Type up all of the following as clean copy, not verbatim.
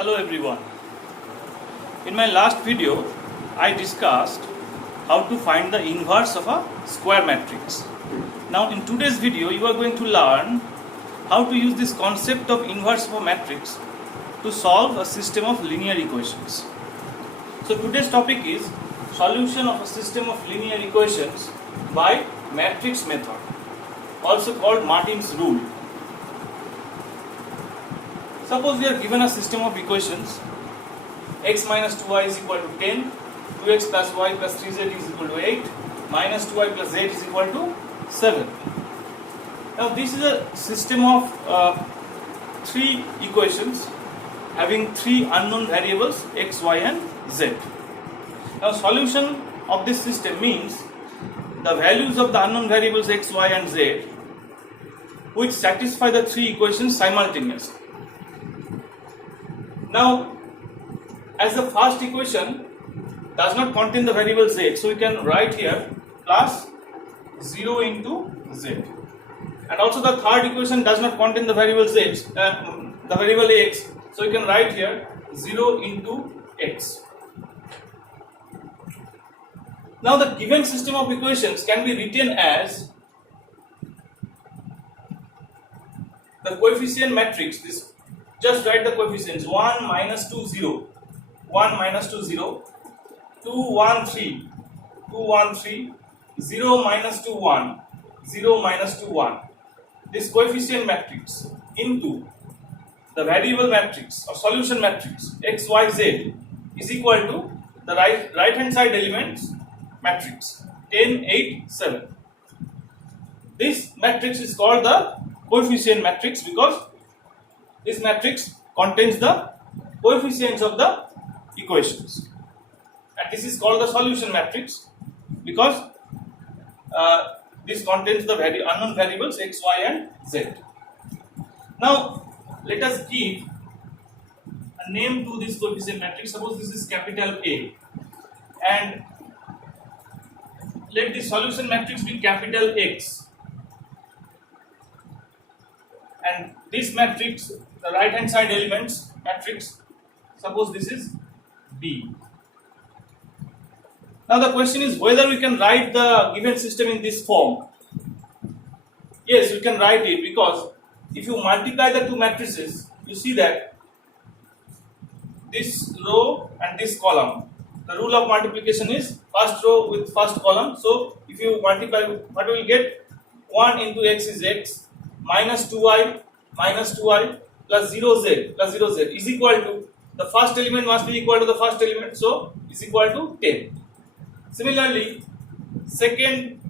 Hello everyone. In my last video, I discussed how to find the inverse of a square matrix. Now in today's video, you are going to learn how to use this concept of inverse of a matrix to solve a system of linear equations. So today's topic is solution of a system of linear equations by matrix method, also called Martin's rule. Suppose we are given a system of equations x minus 2y is equal to 10, 2x plus y plus 3z is equal to 8, minus 2y plus z is equal to 7. Now this is a system of three equations having three unknown variables x, y and z. Now solution of this system means the values of the unknown variables x, y and z which satisfy the three equations simultaneously. Now, as the first equation does not contain the variable z, so we can write here plus 0 into z. And also the third equation does not contain the variable z, the variable x, so we can write here 0 into x. Now the given system of equations can be written as the coefficient matrix. Just write the coefficients 1 minus 2 0, 1 minus 2 0, 2 1 3, 2 1 3, 0 minus 2 1, 0 minus 2 1. This coefficient matrix into the variable matrix or solution matrix x y z is equal to the right hand side elements matrix 10 8 7. This matrix is called the coefficient matrix because this matrix contains the coefficients of the equations, and this is called the solution matrix because this contains the unknown variables x, y and z. Now let us give a name to this coefficient matrix. Suppose this is capital A, and let the solution matrix be capital X, and this matrix, the right hand side elements matrix, suppose this is B. Now the question is whether we can write the given system in this form. Yes, we can write it, because if you multiply the two matrices, you see that this row and this column, the rule of multiplication is first row with first column. So if you multiply, what we will get? 1 into x is x, minus 2y plus 0z plus 0z is equal to, the first element must be equal to the first element, so is equal to 10. Similarly, second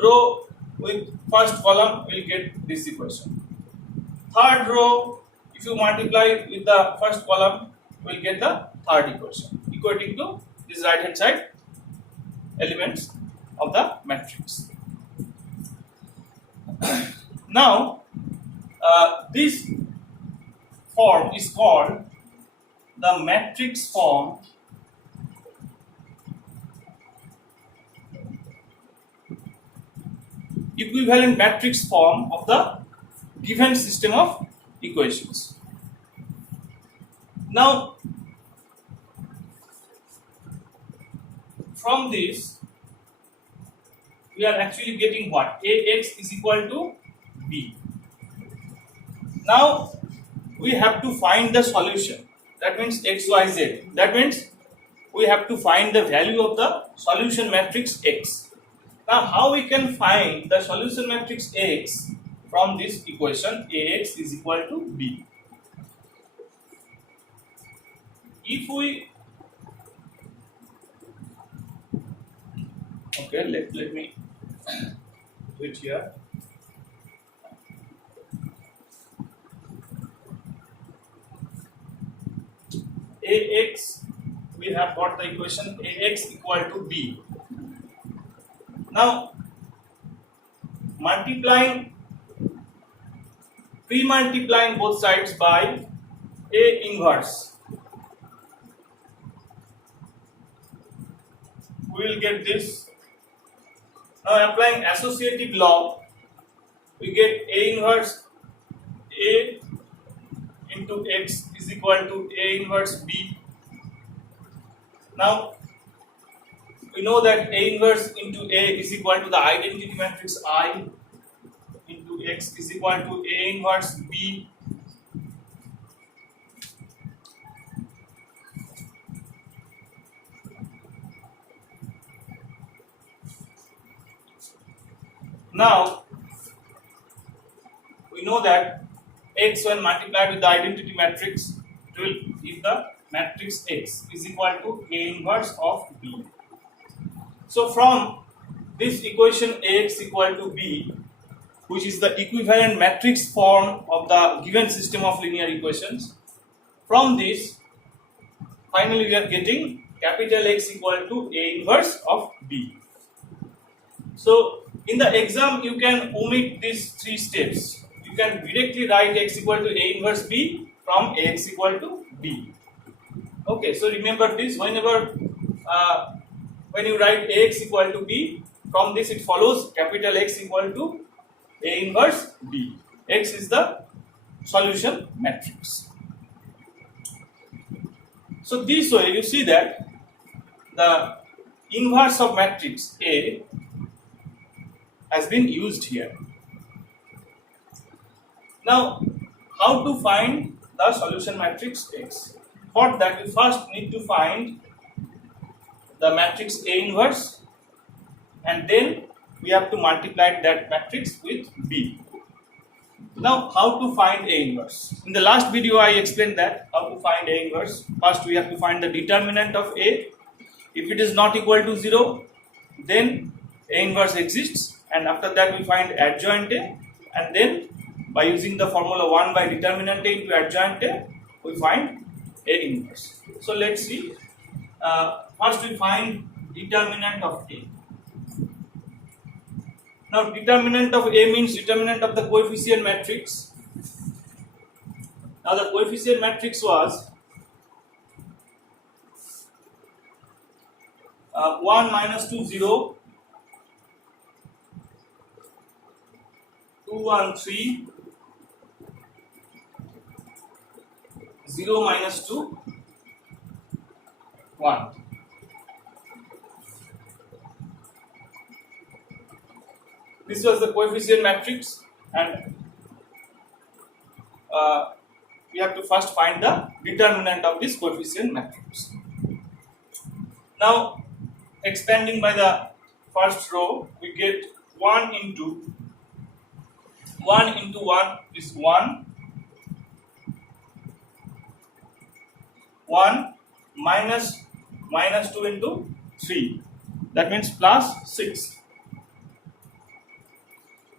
row with first column will get this equation. Third row, if you multiply with the first column, will get the third equation equating to this right hand side elements of the matrix. Now this form is called the matrix form equivalent matrix form of the given system of equations. Now from this we are actually getting what? Ax is equal to b. Now we have to find the solution, that means x, y, z. That means we have to find the value of the solution matrix x. Now how we can find the solution matrix x from this equation Ax is equal to b? If we let me do it here. Ax, we have got the equation Ax equal to b. Now pre-multiplying both sides by A inverse, we will get this. Now applying associative law, we get A inverse A into X is equal to A inverse B. Now we know that A inverse into A is equal to the identity matrix I into X is equal to A inverse B. Now we know that X when multiplied with the identity matrix, it will give the matrix X is equal to A inverse of B. So from this equation Ax equal to B, which is the equivalent matrix form of the given system of linear equations, from this finally we are getting capital X equal to A inverse of B. So in the exam you can omit these three steps. You can directly write X equal to A inverse B from Ax equal to B. Okay, so remember this, whenever when you write Ax equal to B, from this it follows capital X equal to A inverse B. X is the solution matrix. So this way you see that the inverse of matrix A has been used here. Now how to find the solution matrix X? For that we first need to find the matrix A inverse, and then we have to multiply that matrix with B. Now how to find A inverse? In the last video I explained that how to find A inverse. First we have to find the determinant of A. If it is not equal to 0, then A inverse exists, and after that we find adjoint A, and then by using the formula 1 by determinant A into adjoint A, we find A inverse. So let's see. First we find determinant of A. Now determinant of A means determinant of the coefficient matrix. Now the coefficient matrix was 1 minus 2 0, 2 1 3, 0 minus 2 1. This was the coefficient matrix, and we have to first find the determinant of this coefficient matrix. Now expanding by the first row, we get 1 into 1 is 1, 1 minus 2 into 3, that means plus 6.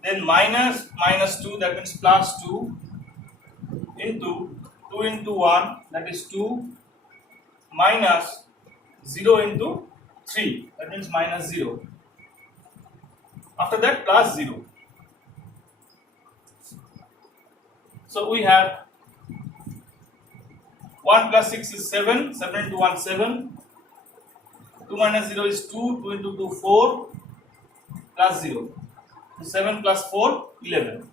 Then minus 2, that means plus 2, into 2 into 1, that is 2, minus 0 into 3, that means minus 0. After that plus 0. So we have 1 plus 6 is 7, 7 into 1 7, 2 minus 0 is 2, 2 into 2 4, plus 0. 7 plus 4 11.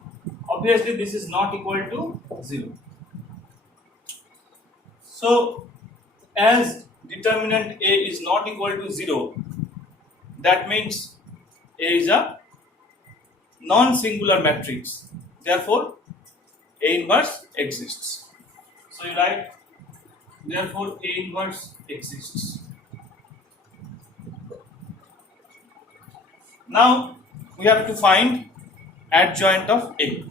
Obviously this is not equal to 0. So as determinant A is not equal to 0, that means A is a non-singular matrix. Therefore A inverse exists. So you write therefore A inverse exists. Now we have to find adjoint of A.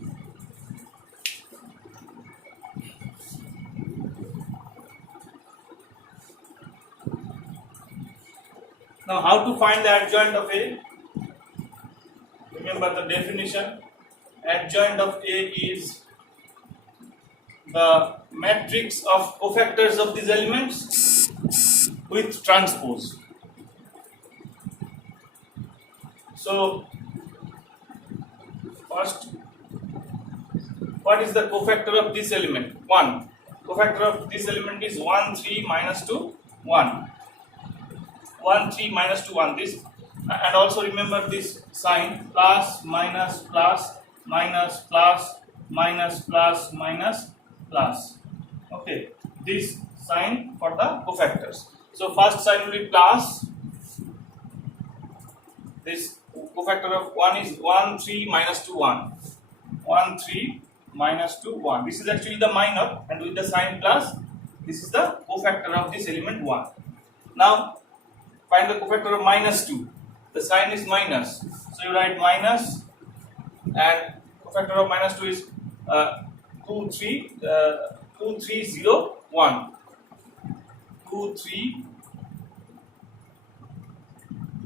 Now how to find the adjoint of A? Remember the definition. Adjoint of A is the matrix of cofactors of these elements with transpose. So first, what is the cofactor of this element? 1. Cofactor of this element is 1 3 minus 2 1. 1 3 minus 2 1. This, and also remember this sign, plus minus plus minus plus minus plus minus plus. Okay, this sign for the cofactors. So first sign will be plus. This cofactor of 1 is 1 3 minus 2 1. 1 3 minus 2 1. This is actually the minor, and with the sign plus, this is the cofactor of this element 1. Now find the cofactor of minus 2. The sign is minus, so you write minus, and cofactor of minus 2 is 2 3 2 3 0 1. 2 3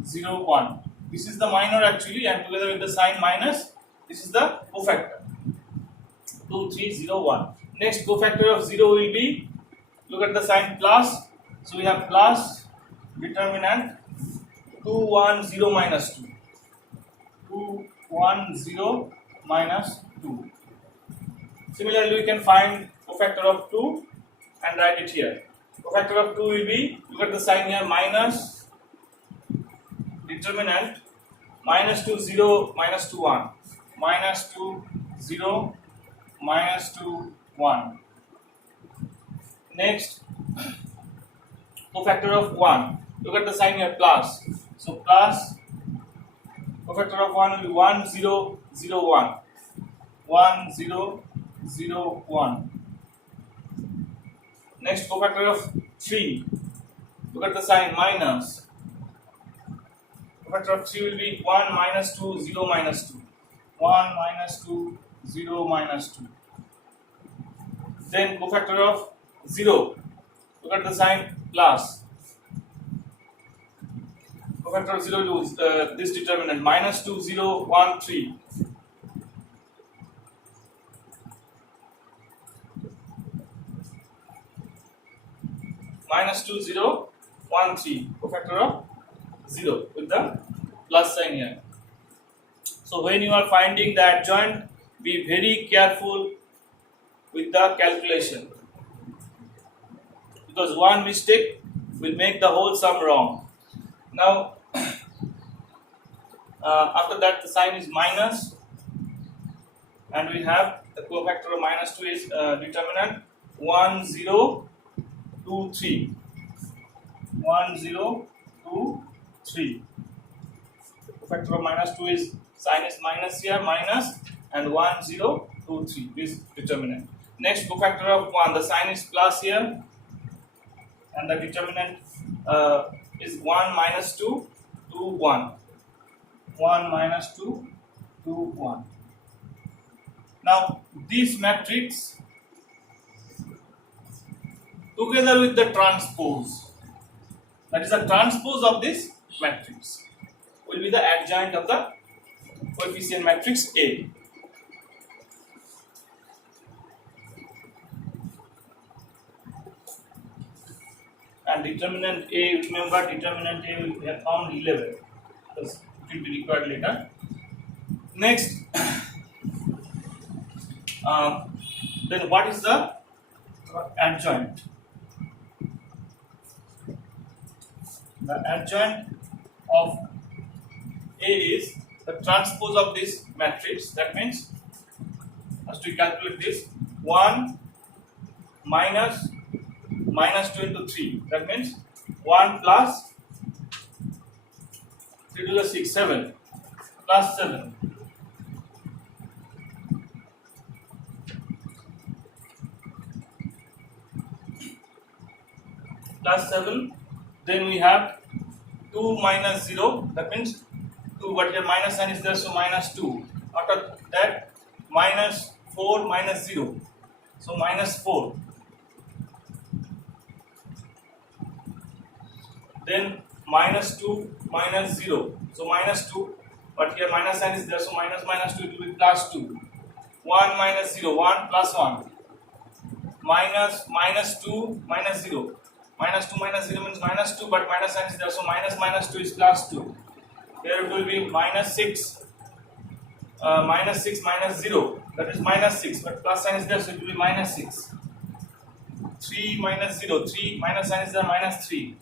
0 1. This is the minor actually, and together with the sign minus, this is the cofactor. 2 3 0 1. Next cofactor of 0 will be, look at the sign plus, so we have plus determinant 2 1 0 minus 2. 2 1 0 minus 2. Similarly, we can find cofactor of 2 and write it here. Cofactor of 2 will be, look at the sign here, minus determinant minus 2 0 minus 2 1. Minus 2 0 minus 2 1. Next, cofactor of 1. Look at the sign here, plus. So plus cofactor of 1 will be 1 0 0 1. 1 0 0 1. Next cofactor of 3. Look at the sign minus. Cofactor of 3 will be 1 minus 2 0 minus 2. 1 minus 2 0 minus 2. Then cofactor of 0. Look at the sign plus. Cofactor of 0 is this determinant minus 2 0 1 3. Minus 2 0 1 3. Cofactor of 0 with the plus sign here. So when you are finding the adjoint, be very careful with the calculation, because one mistake will make the whole sum wrong. Now after that the sign is minus, and we have the cofactor of minus 2 is determinant 1 0 2 3. 1 0 2 3. Cofactor of minus 2 is, sign is minus here, minus, and 1 0 2 3 is determinant. Next cofactor of 1, the sign is plus here, and the determinant is 1 minus 2 2 1. 1 minus 2 2 1. Now this matrix together with the transpose, that is the transpose of this matrix, will be the adjoint of the coefficient matrix A. And determinant A, remember determinant A will be found 11, because it will be required later. Next, then what is the adjoint? The adjoint of A is the transpose of this matrix. That means, as to calculate this, 1 minus 2 into 3. That means 1 plus 3 to the 6, 7, plus 7. Plus 7. Then we have 2 minus 0. That means 2, but here minus sign is there, so minus 2. After that, minus 4 minus 0. So minus 4. Then minus 2 minus 0. So minus 2, but here minus sign is there, so minus 2, it will be plus 2. 1 minus 0, 1 plus 1. Minus 2 minus 0. Minus 2 minus 0 means minus 2, but minus sign is there, so minus 2 is plus 2. Here it will be minus 6 minus 0, that is minus 6, but plus sign is there, so it will be minus 6. 3 minus 0, 3 minus sign is there, minus 3.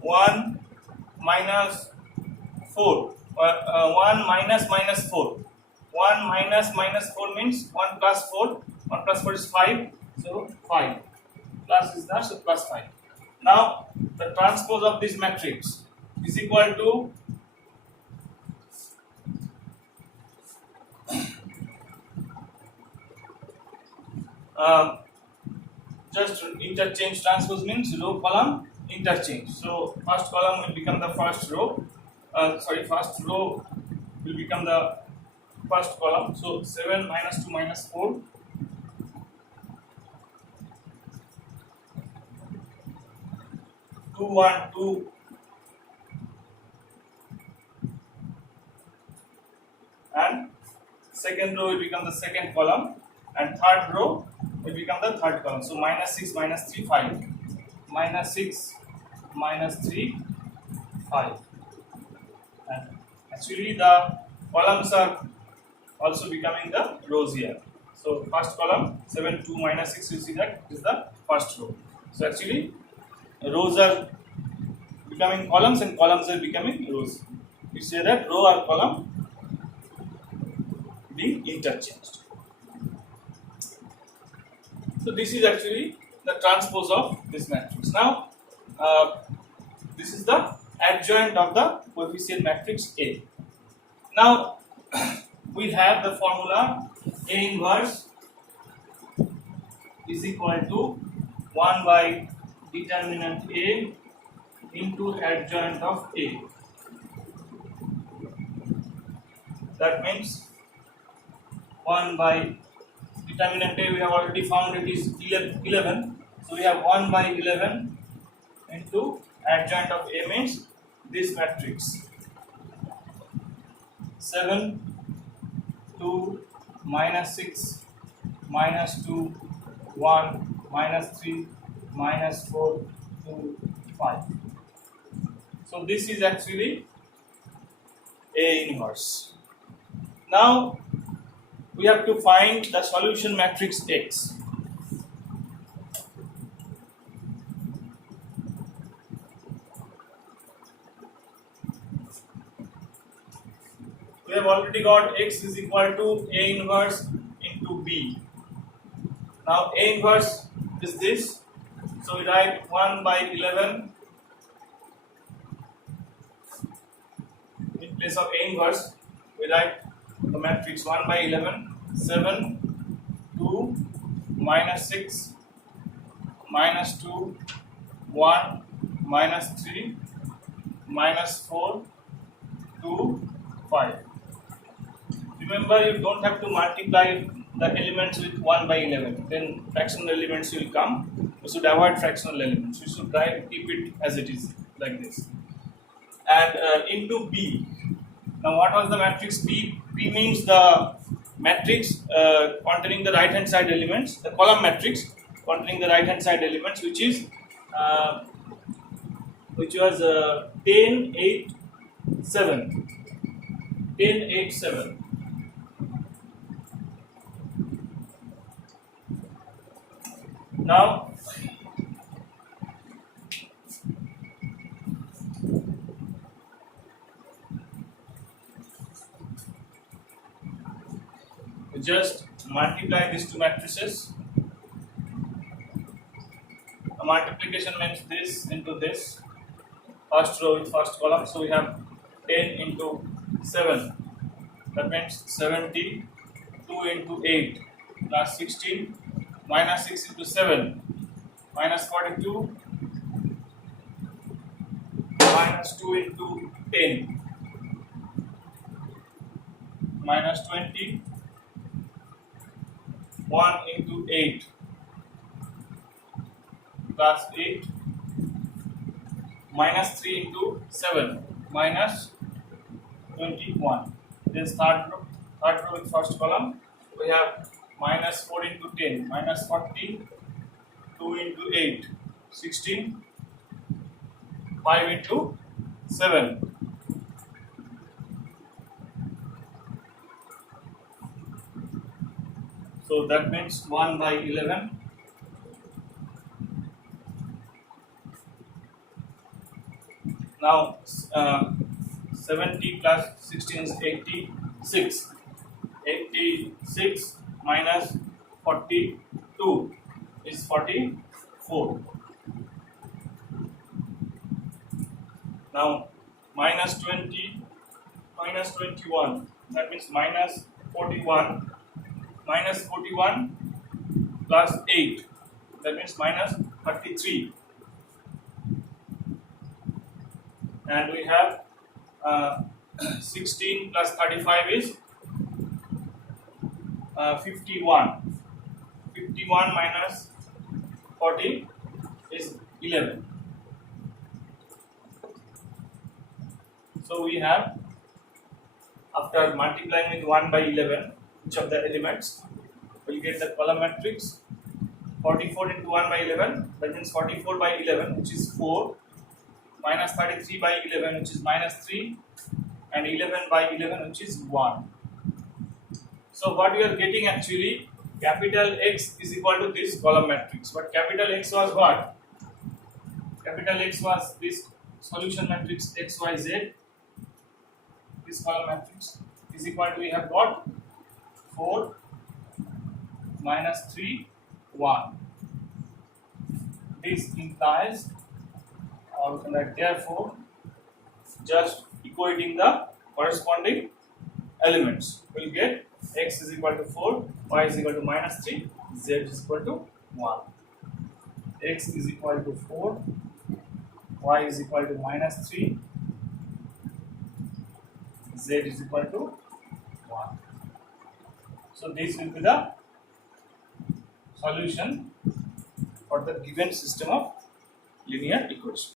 1 minus 4, 1 minus minus 4. 1 minus minus 4 means 1 plus 4. 1 plus 4 is 5. So 5 plus is that, so plus 5. Now the transpose of this matrix is equal to just interchange. Transpose means row column interchange. So first column will become the first row. First row will become the first column. So 7 minus 2 minus 4. 2 1 2 and second row will become the second column and third row will become the third column. So minus 6 minus 3 5, minus 6 minus 3 5, and actually the columns are also becoming the rows here. So first column 7 2 minus 6, you see that is the first row. So actually rows are becoming columns and columns are becoming rows. We say that row or column being interchanged. So this is actually the transpose of this matrix. Now this is the adjoint of the coefficient matrix A. Now we have the formula A inverse is equal to 1 by determinant A into adjoint of A. That means 1 by determinant A we have already found it is 11. So we have 1 by 11 into adjoint of A means this matrix 7 2 minus 6 minus 2 1 minus 3 minus 4 2 5. So this is actually A inverse. Now we have to find the solution matrix X. We have already got X is equal to A inverse into B. Now A inverse is this. So we write 1 by 11 in place of A inverse. We write the matrix 1 by 11, 7, 2, minus 6, minus 2, 1, minus 3, minus 4, 2, 5. Remember, you don't have to multiply the elements with 1 by 11. Then fractional elements will come. You should avoid fractional elements. You should try to keep it as it is, like this. And into B. Now, what was the matrix B? B means the matrix containing the right hand side elements, the column matrix containing the right hand side elements, which was 10 8 7. 10 8 7. Now we just multiply these two matrices. A multiplication means this into this, first row with first column. So we have 10 into 7. That means 70. 2 into 8 plus 16 minus 6 into 7 minus 42 minus 2 into 10 minus 20 1 into 8 plus 8 minus 3 into 7 minus 21. This third row with first column we have minus 4 into 10 minus 40, 2 into 8 16, 5 into 7. So that means 1 by 11. Now 70 plus 16 is 86. 86 minus 42. is 44. Now minus 20 minus 21, that means minus 41, minus 41 plus 8, that means minus 33, and we have 16 plus 35 is 51. 51 minus 40 is 11. So we have, after multiplying with 1 by 11 each of the elements, we will get the column matrix. 44 into 1 by 11, that means 44 by 11, which is 4, minus 33 by 11, which is minus 3, and 11 by 11, which is 1. So what we are getting actually, capital X is equal to this column matrix. But capital X was what? Capital X was this solution matrix XYZ. This column matrix is equal to, we have got 4 minus 3 1. This implies, or we can write therefore, just equating the corresponding elements, we will get x is equal to 4, y is equal to minus 3, z is equal to 1. X is equal to 4, y is equal to minus 3, z is equal to 1. So this will be the solution for the given system of linear equations.